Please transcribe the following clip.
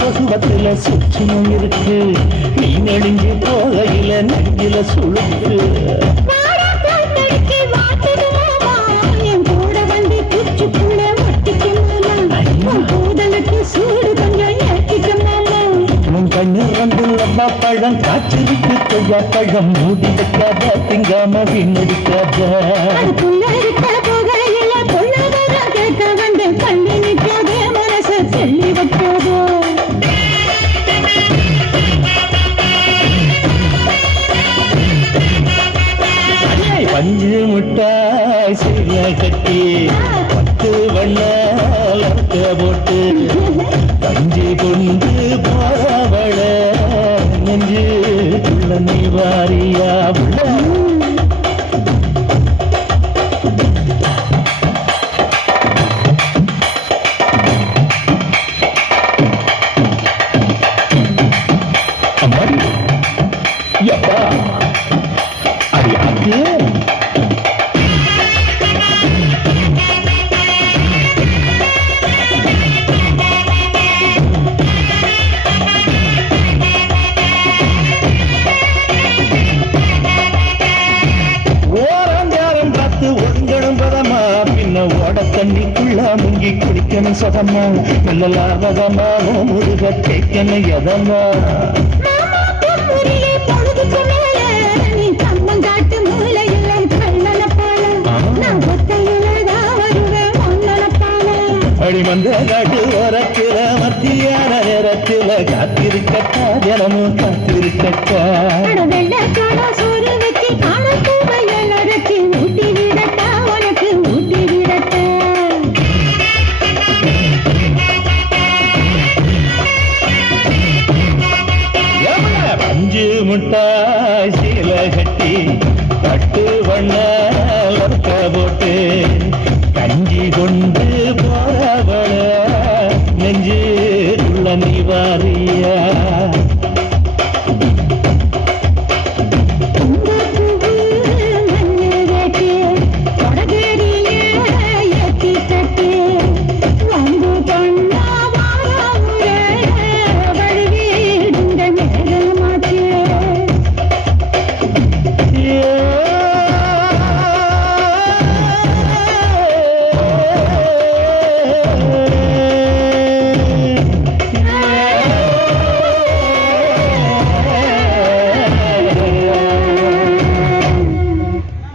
பசுவத்துல சுற்றினும் இருக்கு நீ நெடுங்கி போகையில நெஞ்சில சுழுக்கு கண்ணீர் வந்துள்ளம்மா பழம் காய்ச்சிருக்கு கொய்யா பழம் மூடி வைக்காத திங்காம வீணடிக்காத சொல்லி வைக்காதோ பஞ்சு முட்டாய் செய்ய கட்டி 10 வண்ணால் போட்டு கஞ்சி கொண்டு போவள நெஞ்சு நீ வாரியா யப்பா அடியாக்கு ஓரங்காரம் பார்த்து ஒருங்கணும் பதமா பின்ன ஓட தண்ணிக்குள்ள முங்கி குடிக்கணும் சதமா இல்லலாவதமா முருக தேய்க்கணும் எதமா அடி வந்த காட்டு ஓரத்தில மத்தியான நேரத்தில காத்திருக்கட்டா தினமும் காத்திருக்கட்டா பஞ்சு முட்டாய் சீல கட்டி 10 வண்ண போட்டு கஞ்சி கொண்டு போறவள நெஞ்சு நீ வாரியா